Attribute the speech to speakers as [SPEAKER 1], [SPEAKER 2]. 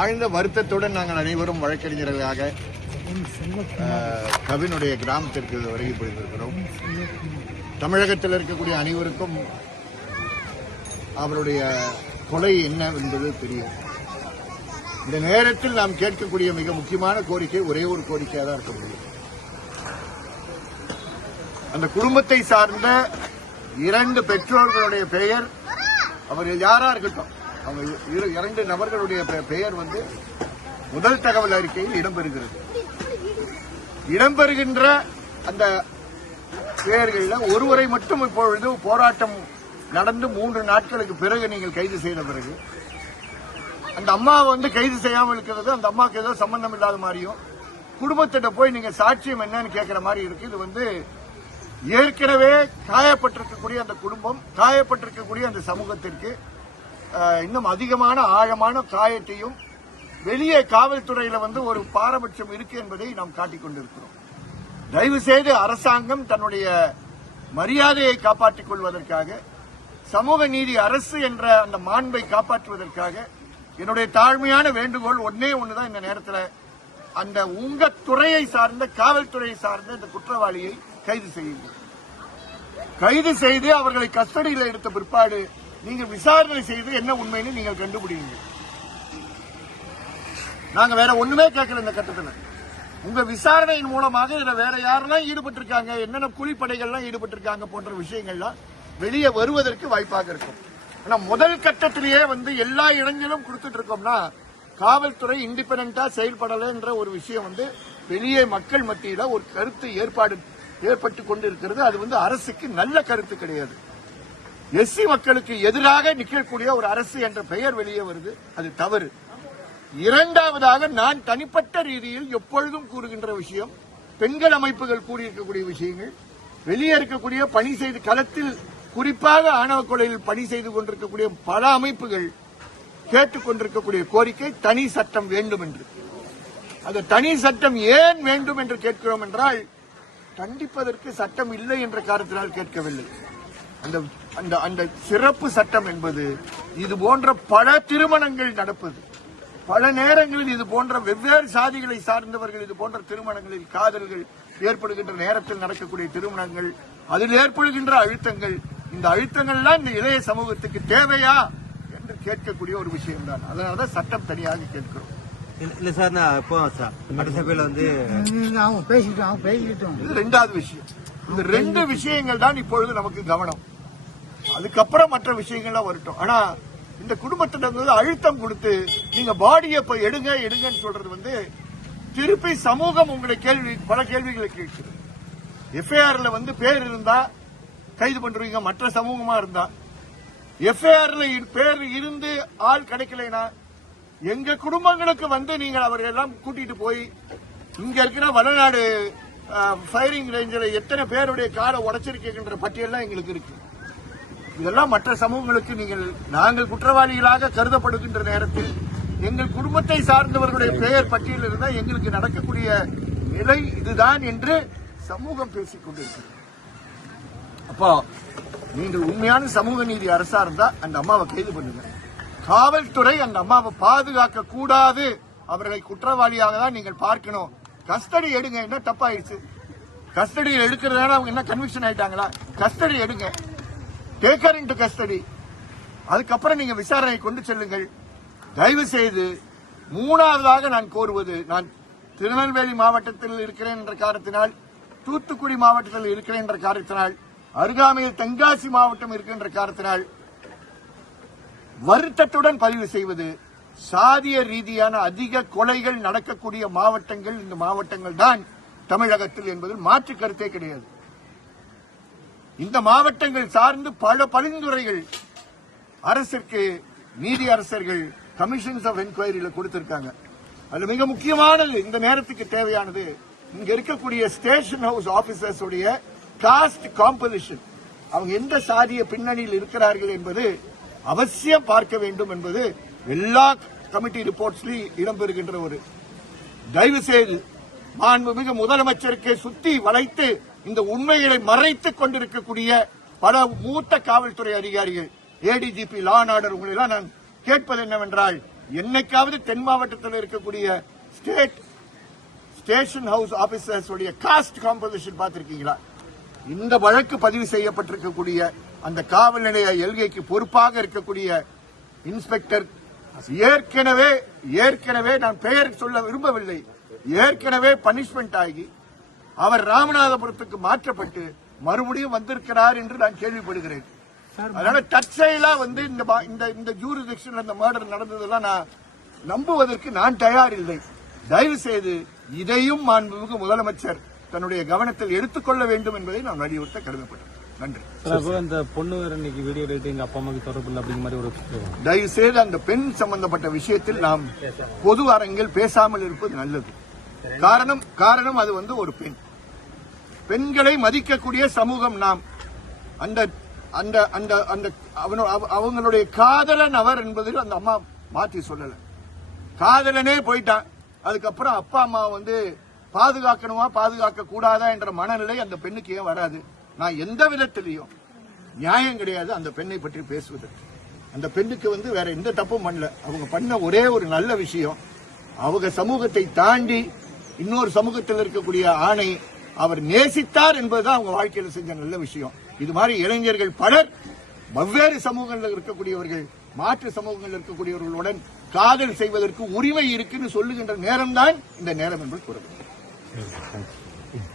[SPEAKER 1] ஆழ்ந்த வருத்தத்துடன் நாங்கள் அனைவரும் வழக்கறிஞர்களாக கவினுடைய கிராமத்திற்கு வருகை புரிந்திருக்கிறோம். தமிழகத்தில் இருக்கக்கூடிய அனைவருக்கும் அவருடைய கொலை என்ன என்பது தெரியும். இந்த நேரத்தில் நாம் கேட்கக்கூடிய மிக முக்கியமான கோரிக்கை ஒரே ஒரு கோரிக்கையாக தான் இருக்க முடியும். அந்த குடும்பத்தை சார்ந்த இரண்டு பெற்றோர்களுடைய பெயர் அவர்கள் யாரா இருக்கட்டும். அவங்க இரு- இரண்டு நபர்களுடைய பெயர் வந்து முதல் தகவல் அறிக்கையில் இடம்பெறுகிறது. இடம்பெறுகின்ற அந்த பெயர்களில் ஒருவரை மட்டும் இப்பொழுது போராட்டம் நடந்து மூன்று நாட்களுக்கு பிறகு நீங்கள் கைது செய்த பிறகு அந்த அம்மாவை வந்து கைது செய்யாமல் இருக்கிறது அந்த அம்மாவுக்கு ஏதோ சம்பந்தம் இல்லாத மாதிரியும் குடும்பத்திட்ட போய் நீங்க சாட்சியம் என்னன்னு கேட்கிற மாதிரி இருக்கு. இது வந்து ஏற்கனவே காயப்பட்டிருக்கக்கூடிய அந்த குடும்பம் காயப்பட்டிருக்கக்கூடிய அந்த சமூகத்திற்கு இன்னும் அதிகமான ஆழமான காயத்தையும் வெளியே காவல்துறையில வந்து ஒரு பாரபட்சம் இருக்கு என்பதை நாம் காட்டிக் கொண்டிருக்கிறோம். தயவு செய்து அரசாங்கம் தன்னுடைய மரியாதையை காப்பாற்றிக் கொள்வதற்காக சமூக நீதி அரசு என்ற அந்த மாண்பை காப்பாற்றுவதற்காக என்னுடைய தாழ்மையான வேண்டுகோள் ஒன்னே ஒண்ணுதான் இந்த நேரத்தில் அந்த உங்க துறையை சார்ந்த காவல்துறையை சார்ந்த இந்த குற்றவாளியை கைது செய்யுங்கள். கைது செய்து அவர்களை கஸ்டடியில் எடுத்த பிற்பாடு நீங்கள் விசாரணை செய்து என்ன உண்மைன்னு நீங்கள் கண்டுபிடிங்க நாங்க வேற ஒண்ணுமே கேட்கல இந்த கட்டத்தில். உங்க விசாரணையின் மூலமாக இதுல வேற யாரெல்லாம் ஈடுபட்டிருக்காங்க என்னென்ன கூலிப்படைகள்லாம் ஈடுபட்டிருக்காங்க போன்ற விஷயங்கள்லாம் வெளியே வருவதற்கு வாய்ப்பாக இருக்கும். ஆனா முதல் கட்டத்திலேயே வந்து எல்லா இடங்களிலும் கொடுத்துட்டு இருக்கோம்னா காவல்துறை இண்டிபெண்டா செயல்படலைன்ற ஒரு விஷயம் வந்து வெளியே மக்கள் மத்தியில ஒரு கருத்து ஏற்பாடு ஏற்பட்டு கொண்டு இருக்கிறது அது வந்து அரசுக்கு நல்ல கருத்து கிடையாது. எஸ்சி மக்களுக்கு எதிராக நிற்கக்கூடிய ஒரு அரசு என்ற பெயர் வெளியே வருது. அது தவறு. இரண்டாவதாக நான் தனிப்பட்ட ரீதியில் எப்பொழுதும் கூறுகின்ற விஷயம் பெண்கள் அமைப்புகள் கூறியிருக்கக்கூடிய விஷயங்கள் வெளியே இருக்கக்கூடிய பணி செய்து களத்தில் குறிப்பாக ஆணவ கொலையில் பணி செய்து கொண்டிருக்கக்கூடிய பல அமைப்புகள் கேட்டுக் கொண்டிருக்கக்கூடிய கோரிக்கை தனி சட்டம் வேண்டும் என்று. அந்த தனி சட்டம் ஏன் வேண்டும் என்று கேட்கிறோம் என்றால் தண்டிப்பதற்கு சட்டம் இல்லை என்ற காரணத்தினால் கேட்கவில்லை. அந்த அந்த அந்த சிறப்பு சட்டம் என்பது இது போன்ற பல திருமணங்கள் நடப்பது பல நேரங்களில் இது போன்ற வெவ்வேறு சாதிகளை சார்ந்தவர்கள் இது போன்ற திருமணங்களில் காதல்கள் ஏற்படுகின்ற நேரத்தில் நடக்கக்கூடிய திருமணங்கள் அதில் ஏற்படுகின்ற அழுத்தங்கள் இந்த அழுத்தங்கள்லாம் இந்த இளைய சமூகத்துக்கு தேவையா என்று கேட்கக்கூடிய ஒரு விஷயம்தான் அதனாலதான் சட்டம் தனியாக கேட்கிறோம்
[SPEAKER 2] இல்ல சார் நான் இப்போ சார் சட்டசபையில வந்து
[SPEAKER 3] நீங்க அவங்க பேசிக்கிட்டோம் அவங்க பேசிக்கிட்டோம்
[SPEAKER 1] இது ரெண்டாவது விஷயம் இந்த ரெண்டு விஷயங்கள் தான் இப்பொழுது நமக்கு கவனம் அதுக்கப்புறம் மற்ற விஷயங்கள்லாம் வரட்டும். ஆனா இந்த குடும்பத்திட்ட வந்து அழுத்தம் கொடுத்து நீங்க பாடியை போய் எடுங்க எடுங்கன்னு சொல்றது வந்து திருப்பி சமூகம் உங்களை கேள்வி பல கேள்விகளை கேட்குது. எஃப்ஐஆர்ல வந்து பேர் இருந்தா கைது பண்றீங்க மற்ற சமூகமா இருந்தா. எஃப்ஐஆர்ல பேர் இருந்து ஆள் கிடைக்கலனா எங்க குடும்பங்களுக்கு வந்து நீங்கள் அவரை எல்லாம் கூட்டிட்டு போய் இங்க இருக்கிற வடநாடு ஃபயரிங் ரேஞ்சில் எத்தனை பேருடைய காரை உடைச்சிருக்கீங்கன்ற பட்டியல்லாம் எங்களுக்கு இருக்கு. இதெல்லாம் மற்ற சமூகங்களுக்கு நீங்கள் நாங்கள் குற்றவாளிகளாக கருதப்படுகின்ற நேரத்தில் எங்கள் குடும்பத்தை சார்ந்தவர்களுடைய பெயர் பட்டியலில் இருந்தால் எங்களுக்கு நடக்கக்கூடிய நிலை இதுதான் என்று சமூகம் பேசிக் கொண்டிருக்கிறது. அப்போ நீங்கள் உண்மையான சமூக நீதி அரசா இருந்தா அந்த அம்மாவை கைது பண்ணுங்க. காவல்துறை அந்த அம்மாவை பாதுகாக்க கூடாது அவர்களை குற்றவாளியாக தான் நீங்கள் பார்க்கணும். கஸ்டடி எடுங்க என்ன தப்பாயிடுச்சு? கஸ்டடியில் எடுக்கிறதால அவங்க என்ன கன்விக்ஷன் ஆயிட்டாங்களா? கஸ்டடி எடுங்க. டேக்கர் இன்டு கஸ்டடி அதுக்கப்புறம் நீங்க விசாரணை கொண்டு செல்லுங்கள். தயவு செய்து மூணாவதாக நான் கோருவது நான் திருநெல்வேலி மாவட்டத்தில் இருக்கிறேன் என்ற காரணத்தினால் தூத்துக்குடி மாவட்டத்தில் இருக்கிறேன் என்ற காரணத்தினால் அருகாமையில் தென்காசி மாவட்டம் இருக்கின்ற காரணத்தினால் வருத்தத்துடன் பதிவு செய்வது சாதிய ரீதியான அதிக கொலைகள் நடக்கக்கூடிய மாவட்டங்கள் இந்த மாவட்டங்கள் தான் தமிழகத்தில் என்பதில் மாற்று கருத்தே கிடையாது. இந்த மாவட்டங்கள் சார்ந்து பல பரிந்துரைகள் அரசிற்கு நீதி அரசர்கள் கமிஷன்ஸ் ஆஃப் என்கொயரியில கொடுத்திருக்காங்க. அது மிக முக்கியமானது இந்த நேரத்துக்கு தேவையானது இங்க இருக்கக்கூடிய ஸ்டேஷன் ஹவுஸ் ஆபீசர்ஸ் உடைய காஸ்ட் காம்பலிஷன் அவங்க எந்த சாதிய பின்னணியில் இருக்கிறார்கள் என்பது அவசியம் பார்க்க வேண்டும் என்பது எல்லா கமிட்டி ரிப்போர்ட்ஸ்லயும் இடம்பெறுகின்ற ஒரு. தயவு செய்து மாண்புமிகு முதலமைச்சருக்கு சுத்தி வளைத்து இந்த உண்மைகளை மறைத்துக் கொண்டிருக்கக்கூடிய பல மூத்த காவல்துறை அதிகாரிகள் ஏடிஜிபி லா அண்ட் ஆர்டர் உங்களெல்லாம் நான் கேட்பது என்னவென்றால் என்னைக்காவது தென் மாவட்டத்தில் இருக்கக்கூடிய ஸ்டேட் ஸ்டேஷன் ஹவுஸ் ஆபீசர்ஸ் உடைய காஸ்ட் காம்போசிஷன் பார்த்திருக்கீங்களா? இந்த வழக்கு பதிவு செய்யப்பட்டிருக்கக்கூடிய அந்த காவல் நிலைய எல்கைக்கு பொறுப்பாக இருக்கக்கூடிய இன்ஸ்பெக்டர் ஏற்கனவே ஏற்கனவே நான் பெயர் சொல்ல விரும்பவில்லை. ஏற்கனவே பனிஷ்மெண்ட் ஆகி அவர் ராமநாதபுரத்துக்கு மாற்றப்பட்டு மறுபடியும் வந்திருக்கிறார் என்று நான் கேள்விப்படுகிறேன். அதனால தற்செயலா வந்து இந்த இந்த இந்த ஜூரிடிக்ஷன் அந்த மர்டர் நடந்ததெல்லாம் நான் நம்புவதற்கு நான் தயார் இல்லை தயவு செய்து இதையும் மாண்புமிகு முதலமைச்சர் தன்னுடைய கவனத்தில் எடுத்துக்கொள்ள வேண்டும் என்பதை நான் வலியுறுத்த கடமைப்பட்டேன் நன்றி.
[SPEAKER 4] அந்த பொண்ணு இன்னைக்கு வீடியோ எடுத்து எங்க அப்பா அம்மாவுக்கு தொடர்பு இல்லை அப்படிங்கிற மாதிரி ஒரு
[SPEAKER 1] தயவு செய்து அந்த பெண் சம்பந்தப்பட்ட விஷயத்தில் நாம் பொது அரங்கில் பேசாமல் இருப்பது நல்லது. காரணம் காரணம் அது வந்து ஒரு பெண். பெண்களை மதிக்கக்கூடிய சமூகம் நாம். அந்த அந்த அந்த அந்த அவனோ- அவ- அவங்களுடைய காதலன் அவர் என்பதில் அந்த அம்மா மாற்றி சொல்லல. காதலனே போயிட்டான் அதுக்கப்புறம் அப்பா அம்மா வந்து பாதுகாக்கணுமா பாதுகாக்க கூடாதா என்ற மனநிலை அந்த பெண்ணுக்கு ஏன் வராது? நான் எந்த விதத்திலையும் நியாயம் கிடையாது அந்த பெண்ணை பற்றி பேசுவதற்கு. அந்த பெண்ணுக்கு வந்து வேற எந்த தப்பும் பண்ணல. அவங்க பண்ண ஒரே ஒரு நல்ல விஷயம் அவங்க சமூகத்தை தாண்டி இன்னொரு சமூகத்தில் இருக்கக்கூடிய ஆணை அவர் நேசித்தார் என்பதுதான் அவங்க வாழ்க்கையில் செஞ்ச நல்ல விஷயம். இது மாதிரி இளைஞர்கள் பலர் வெவ்வேறு சமூகங்களில் இருக்கக்கூடியவர்கள் மாற்று சமூகங்களில் இருக்கக்கூடியவர்களுடன் காதல் செய்வதற்கு உரிமை இருக்குன்னு சொல்லுகின்ற நேரம்தான் இந்த நேரம் என்று கூறப்படுகிறது.